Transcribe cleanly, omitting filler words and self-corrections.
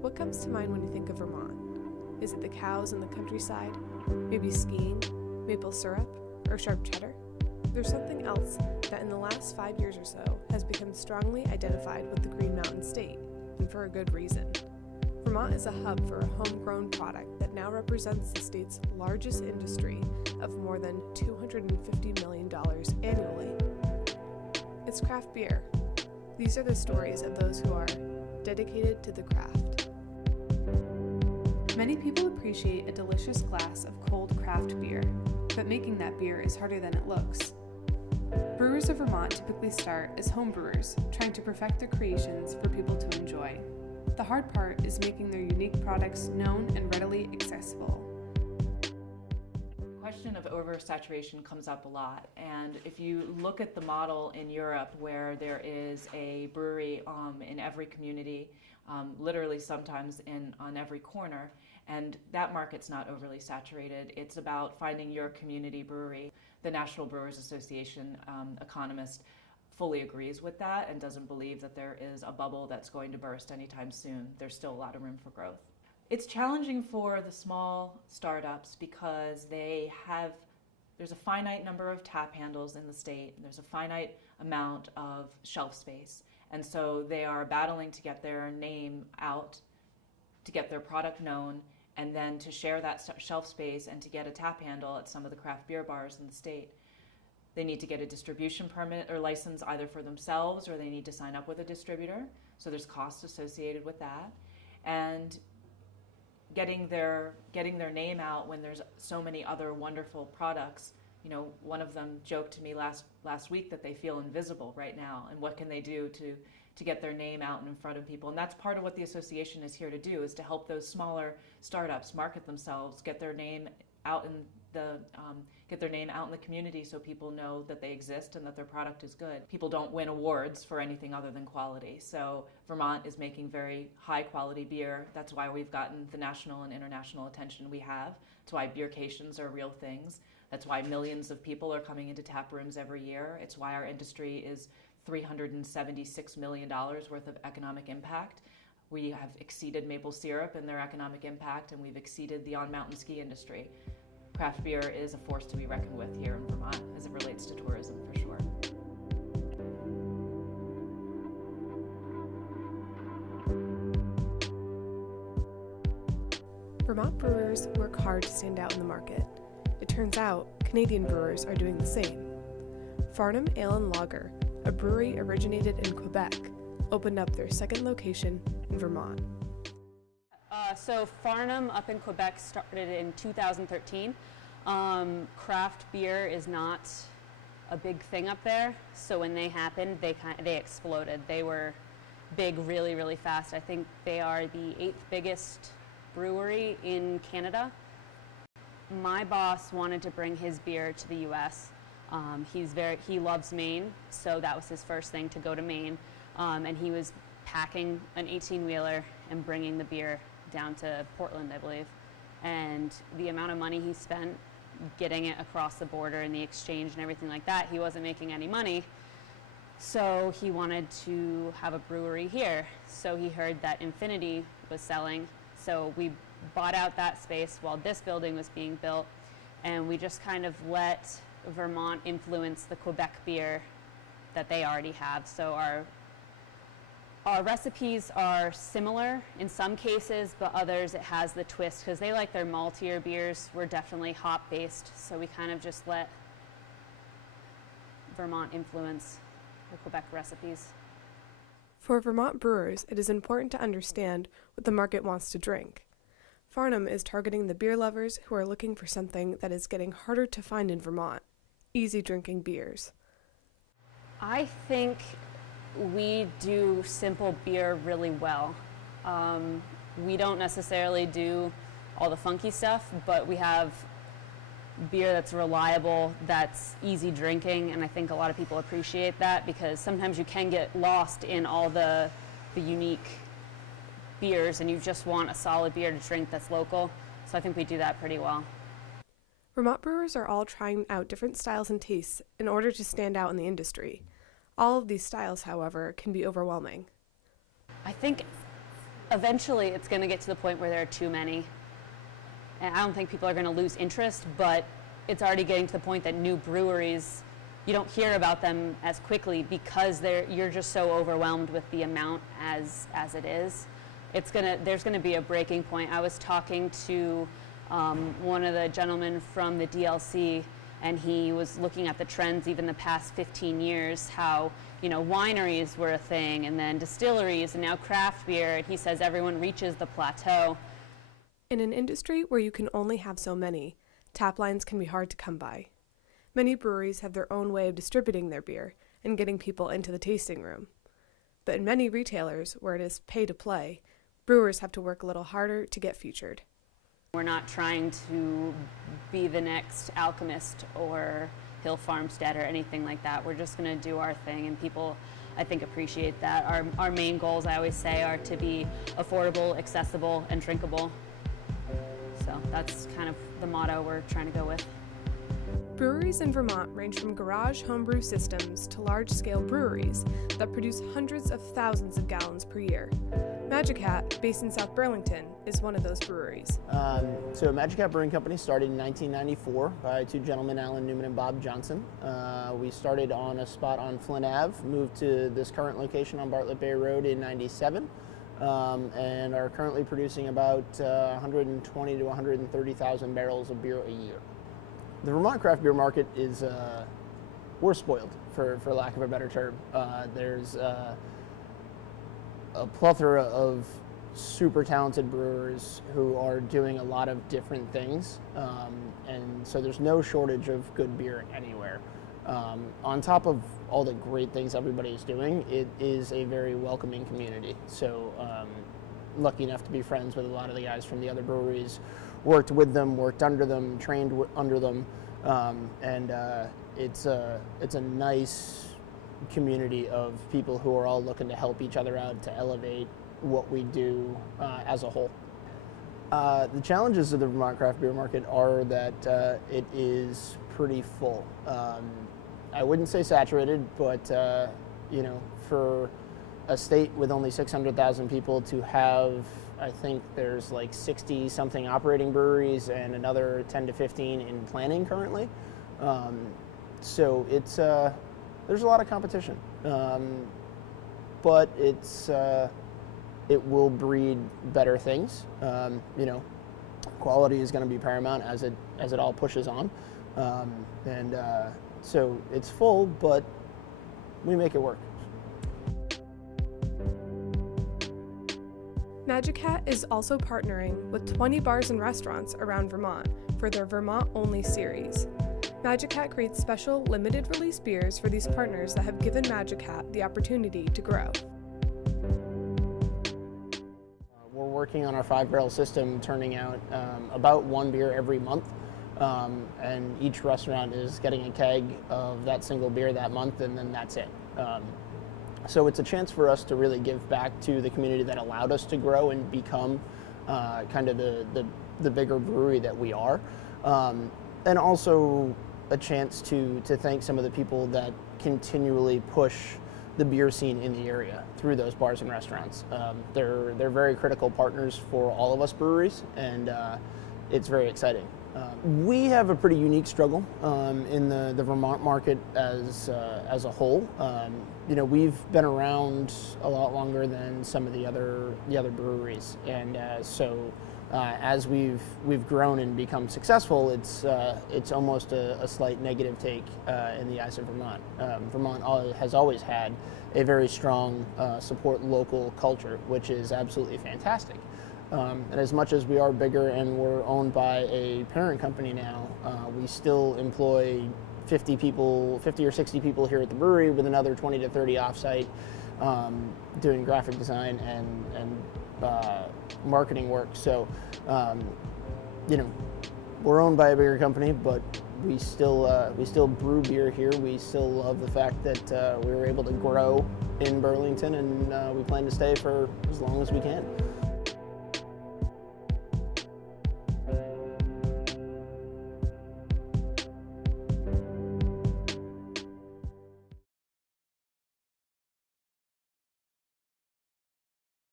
What comes to mind when you think of Vermont? Is it the cows in the countryside? Maybe skiing, maple syrup, or sharp cheddar? There's something else that in the last 5 years or so has become strongly identified with the Green Mountain State, and for a good reason. Vermont is a hub for a homegrown product that now represents the state's largest industry of more than $250 million annually. It's craft beer. These are the stories of those who are dedicated to the craft. Many people appreciate a delicious glass of cold craft beer, but making that beer is harder than it looks. Brewers of Vermont typically start as home brewers, trying to perfect their creations for people to enjoy. The hard part is making their unique products known and readily accessible. The question of oversaturation comes up a lot, and if you look at the model in Europe where there is a brewery in every community, literally sometimes on every corner, and that market's not overly saturated. It's about finding your community brewery. The National Brewers Association economist fully agrees with that and doesn't believe that there is a bubble that's going to burst anytime soon. There's still a lot of room for growth. It's challenging for the small startups because there's a finite number of tap handles in the state, and there's a finite amount of shelf space. And so they are battling to get their name out, to get their product known, and then to share that shelf space and to get a tap handle at some of the craft beer bars in the state. They need to get a distribution permit or license either for themselves, or they need to sign up with a distributor. So there's costs associated with that. And getting their name out when there's so many other wonderful products. You know, one of them joked to me last week that they feel invisible right now, and what can they do to get their name out and in front of people. And that's part of what the association is here to do, is to help those smaller startups market themselves, get their name out in the community so people know that they exist and that their product is good. People don't win awards for anything other than quality. So Vermont is making very high quality beer. That's why we've gotten the national and international attention we have. That's why beercations are real things. That's why millions of people are coming into tap rooms every year. It's why our industry is $376 million worth of economic impact. We have exceeded maple syrup in their economic impact, and we've exceeded the on-mountain ski industry. Craft beer is a force to be reckoned with here in Vermont as it relates to tourism, for sure. Vermont brewers work hard to stand out in the market. It turns out Canadian brewers are doing the same. Farnham Ale and Lager, a brewery originated in Quebec, opened up their second location in Vermont. So Farnham up in Quebec started in 2013. Craft beer is not a big thing up there, so when they happened, they exploded. They were big really, really fast. I think they are the 8th biggest brewery in Canada. My boss wanted to bring his beer to the U.S. He loves Maine, so that was his first thing, to go to Maine, and he was packing an 18-wheeler and bringing the beer down to Portland, I believe. And the amount of money he spent getting it across the border and the exchange and everything like that, he wasn't making any money. So he wanted to have a brewery here. So he heard that Infinity was selling. So we bought out that space while this building was being built, and we just kind of let Vermont influence the Quebec beer that they already have. So our recipes are similar in some cases, but others it has the twist because they like their maltier beers. We're definitely hop-based, so we kind of just let Vermont influence the Quebec recipes. For Vermont brewers, it is important to understand what the market wants to drink. Farnham is targeting the beer lovers who are looking for something that is getting harder to find in Vermont: easy drinking beers. I think we do simple beer really well. We don't necessarily do all the funky stuff, but we have beer that's reliable, that's easy drinking, and I think a lot of people appreciate that because sometimes you can get lost in all the unique beers and you just want a solid beer to drink that's local. So I think we do that pretty well. Vermont brewers are all trying out different styles and tastes in order to stand out in the industry. All of these styles, however, can be overwhelming. I think Eventually, it's going to get to the point where there are too many. And I don't think people are going to lose interest, but it's already getting to the point that new breweries, you don't hear about them as quickly because you're just so overwhelmed with the amount as it is. There's going to be a breaking point. I was talking to one of the gentlemen from the DLC, and he was looking at the trends even the past 15 years, how wineries were a thing, and then distilleries, and now craft beer, and he says everyone reaches the plateau. In an industry where you can only have so many, tap lines can be hard to come by. Many breweries have their own way of distributing their beer and getting people into the tasting room. But in many retailers, where it is pay to play, brewers have to work a little harder to get featured. We're not trying to be the next Alchemist or Hill Farmstead or anything like that. We're just going to do our thing, and people, I think, appreciate that. Our main goals, I always say, are to be affordable, accessible, and drinkable. So that's kind of the motto we're trying to go with. Breweries in Vermont range from garage homebrew systems to large-scale breweries that produce hundreds of thousands of gallons per year. Magic Hat, based in South Burlington, is one of those breweries. So Magic Hat Brewing Company started in 1994 by two gentlemen, Alan Newman and Bob Johnson. We started on a spot on Flint Ave, moved to this current location on Bartlett Bay Road in 97, and are currently producing about 120 to 130,000 barrels of beer a year. The Vermont craft beer market is, we're spoiled, for lack of a better term. There's a plethora of super talented brewers who are doing a lot of different things, and so there's no shortage of good beer anywhere. On top of all the great things everybody is doing, it is a very welcoming community. So lucky enough to be friends with a lot of the guys from the other breweries, worked with them, worked under them, trained under them, and it's a nice community of people who are all looking to help each other out to elevate what we do as a whole. The challenges of the Vermont craft beer market are that it is pretty full. I wouldn't say saturated, but for a state with only 600,000 people to have, I think there's like 60 something operating breweries and another 10 to 15 in planning currently. So it's there's a lot of competition, but it will breed better things. Quality is going to be paramount as it all pushes on, so it's full, but we make it work. Magic Hat is also partnering with 20 bars and restaurants around Vermont for their Vermont-only series. Magic Hat creates special, limited-release beers for these partners that have given Magic Hat the opportunity to grow. We're working on our 5-barrel system, turning out about one beer every month, and each restaurant is getting a keg of that single beer that month, and then that's it. So it's a chance for us to really give back to the community that allowed us to grow and become kind of the bigger brewery that we are. And also a chance to thank some of the people that continually push the beer scene in the area through those bars and restaurants. They're very critical partners for all of us breweries, and it's very exciting. We have a pretty unique struggle in the Vermont market as a whole. We've been around a lot longer than some of the other breweries, and so as we've grown and become successful, it's almost a slight negative take in the eyes of Vermont. Vermont has always had a very strong support local culture, which is absolutely fantastic. And as much as we are bigger and we're owned by a parent company now, we still employ 50 or 60 people here at the brewery, with another 20 to 30 offsite doing graphic design and marketing work. So, we're owned by a bigger company, but we still brew beer here. We still love the fact that we were able to grow in Burlington, and we plan to stay for as long as we can.